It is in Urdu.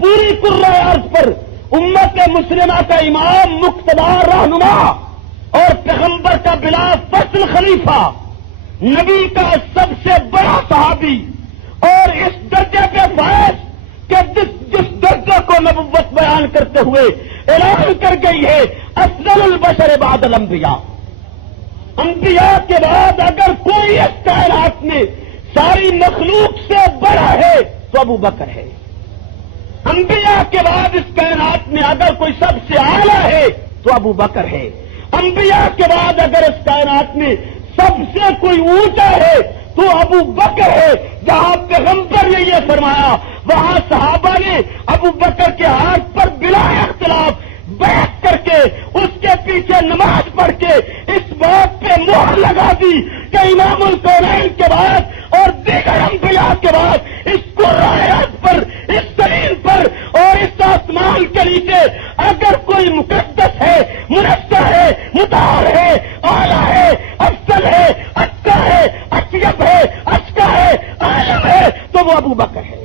پوری کرۂ ارض پر امت مسلمہ کا امام، مقتدی، رہنما اور پیغمبر کا بلا فصل خلیفہ، نبی کا سب سے بڑا صحابی، اور اس درجے پہ فائز کہ جس درجے کو نبوت بیان کرتے ہوئے اعلان کر گئی ہے افضل البشر بعد الانبیاء، انبیاء کے بعد اگر کوئی اس کائنات میں ساری مخلوق سے بڑا ہے تو ابو بکر ہے، انبیاء کے بعد اس کائنات میں اگر کوئی سب سے اعلیٰ ہے تو ابو بکر ہے، انبیاء کے بعد اگر اس کائنات میں سب سے کوئی اونچا ہے تو ابو بکر ہے۔ جہاں پیغمبر نے یہ فرمایا وہاں صحابہ نے ابو بکر کے ہاتھ پر بلا اختلاف بیٹھ کر کے اس کے پیچھے نماز پڑھ کے اس بات پہ مہر لگا دی کہ امام الکونین کے بعد اور دیگر انبیاء کے بعد اس قرآن پر، اس زمین پر اور اس آسمان کے نیچے اگر کوئی مقدس ہے، منزہ ہے، مطہر ہے، اعلیٰ ہے، افضل ہے، اچھا ہے، اطیب ہے، اچھا ہے، عالم ہے تو وہ ابو بکر ہے۔